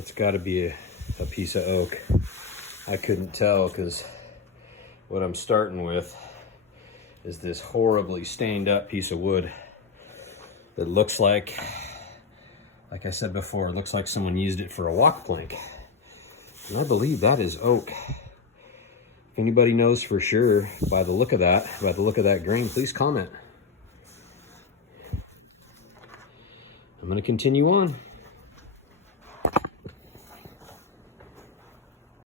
It's got to be a piece of oak. I couldn't tell because what I'm starting with is this horribly stained up piece of wood that looks like I said before, it looks like someone used it for a walk plank. And I believe that is oak. If anybody knows for sure by the look of that grain, please comment. I'm going to continue on.